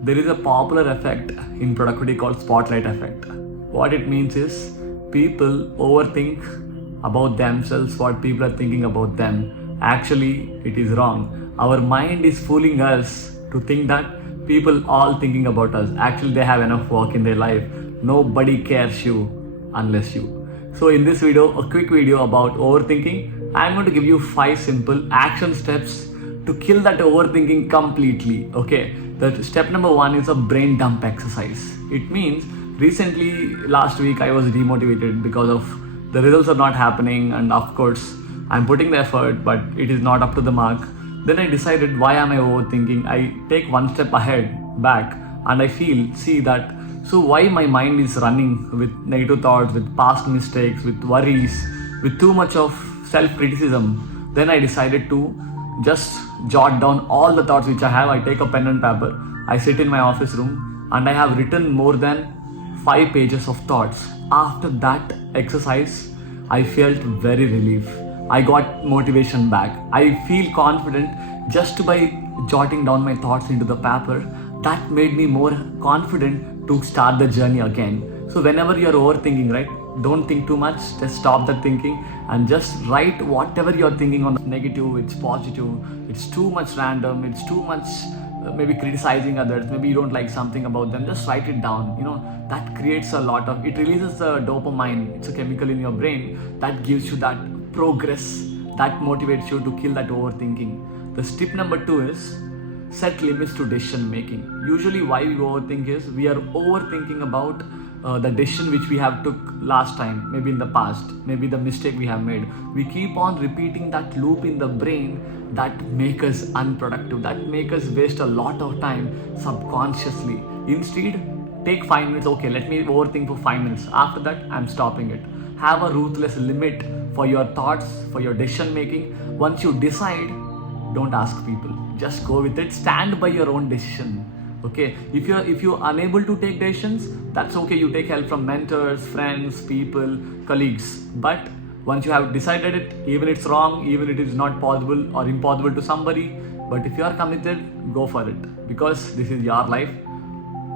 There is a popular effect in productivity called spotlight effect. What it means is people overthink about themselves, what people are thinking about them. Actually, it is wrong. Our mind is fooling us to think that people all thinking about us. Actually, they have enough work in their life. Nobody cares you unless you. So in this video, a quick video about overthinking, I'm going to give you 5 simple action steps to kill that overthinking completely. Okay, the step number 1 is a brain dump exercise. It means recently last week I was demotivated because of the results are not happening, and of course I'm putting the effort but it is not up to the mark. Then I decided, why am I overthinking? I take one step back and I see that, so why my mind is running with negative thoughts, with past mistakes, with worries, with too much of self-criticism. Then I decided to just jot down all the thoughts which I have. I take a pen and paper, I sit in my office room and I have written more than 5 pages of thoughts. After that exercise, I felt very relief. I got motivation back. I feel confident just by jotting down my thoughts into the paper. That made me more confident to start the journey again. So whenever you're overthinking, right, don't think too much, just stop that thinking and just write whatever you're thinking on. Negative, it's positive, it's too much random, it's too much maybe criticizing others, maybe you don't like something about them, just write it down. That creates a lot of, it releases the dopamine. It's a chemical in your brain that gives you that progress, that motivates you to kill that overthinking. The step number 2 is set limits to decision making. Usually why we overthink is we are overthinking about the decision which we have took last time, maybe in the past, maybe the mistake we have made. We keep on repeating that loop in the brain that make us unproductive, that make us waste a lot of time subconsciously. Instead, take 5 minutes. Okay, let me overthink for 5 minutes. After that, I'm stopping it. Have a ruthless limit for your thoughts, for your decision making. Once you decide, don't ask people, just go with it. Stand by your own decision. Okay, if you're unable to take decisions, that's okay. You take help from mentors, friends, people, colleagues. But once you have decided it, even it's wrong, even it is not possible or impossible to somebody, but if you are committed, go for it, because this is your life.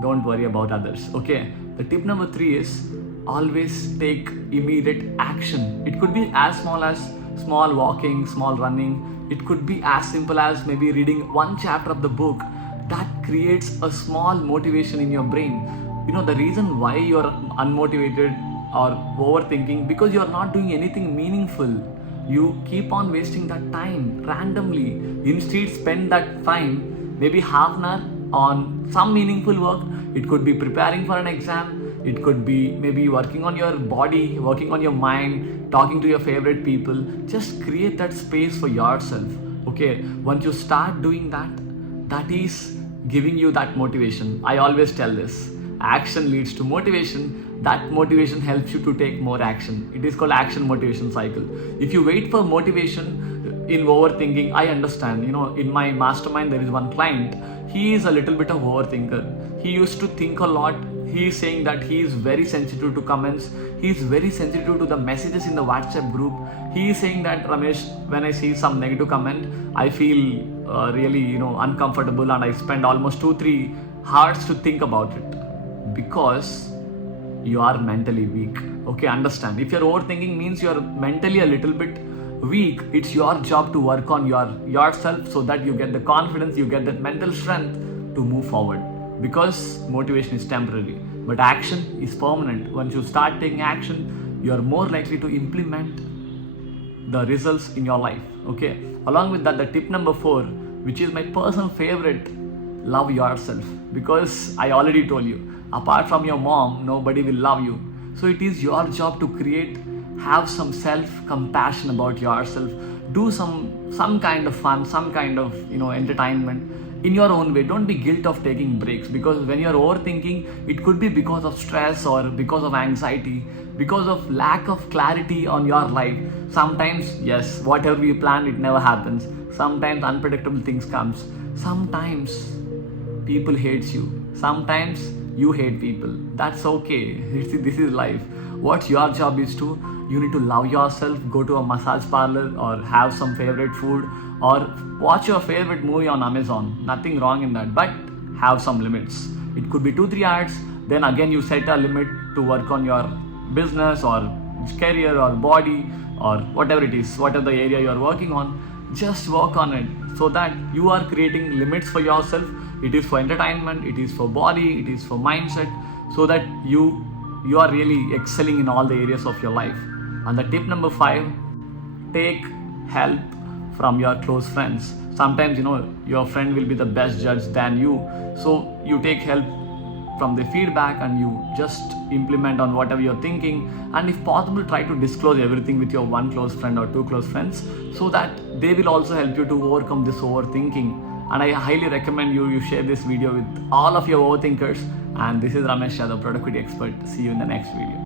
Don't worry about others. Okay, the tip number 3 is always take immediate action. It could be as small as small walking, small running. It could be as simple as maybe reading one chapter of the book. That creates a small motivation in your brain. The reason why you're unmotivated or overthinking, because you're not doing anything meaningful. You keep on wasting that time randomly. Instead, spend that time, maybe half an hour, on some meaningful work. It could be preparing for an exam. It could be maybe working on your body, working on your mind, talking to your favorite people. Just create that space for yourself. Okay, once you start doing that, that is giving you that motivation. I always tell this, action leads to motivation. That motivation helps you to take more action. It is called action motivation cycle. If you wait for motivation in overthinking, I understand. In my mastermind, there is one client. He is a little bit of overthinker. He used to think a lot. He is saying that he is very sensitive to comments. He is very sensitive to the messages in the WhatsApp group. He is saying that, Ramesh, when I see some negative comment, I feel really uncomfortable, and I spend almost 2-3 hours to think about it, because you are mentally weak. Okay, understand. If you're overthinking, means you're mentally a little bit weak. It's your job to work on yourself so that you get the confidence, you get that mental strength to move forward. Because motivation is temporary, but action is permanent. Once you start taking action, you are more likely to implement the results in your life. Okay, along with that, the tip number 4, which is my personal favorite, love yourself. Because I already told you, apart from your mom, nobody will love you. So it is your job to have some self-compassion about yourself. Do some kind of fun, some kind of entertainment in your own way. Don't be guilty of taking breaks, because when you're overthinking, it could be because of stress or because of anxiety, because of lack of clarity on your life. Sometimes, yes, whatever we plan, it never happens. Sometimes unpredictable things comes. Sometimes people hates you. Sometimes you hate people. That's okay. This is life. What your job is you need to love yourself. Go to a massage parlor or have some favorite food or watch your favorite movie on Amazon. Nothing wrong in that. But have some limits. It could be 2-3 hours, then again you set a limit to work on your business or career or body or whatever it is, whatever the area you are working on. Just work on it so that you are creating limits for yourself. It is for entertainment, it is for body, it is for mindset, so that you are really excelling in all the areas of your life. And the tip number 5, take help from your close friends. Sometimes your friend will be the best judge than you, so you take help from the feedback and you just implement on whatever you're thinking, and if possible try to disclose everything with your one close friend or 2 close friends, so that they will also help you to overcome this overthinking. And I highly recommend you share this video with all of your overthinkers. And this is Ramesh Yadav, productivity expert. See you in the next video.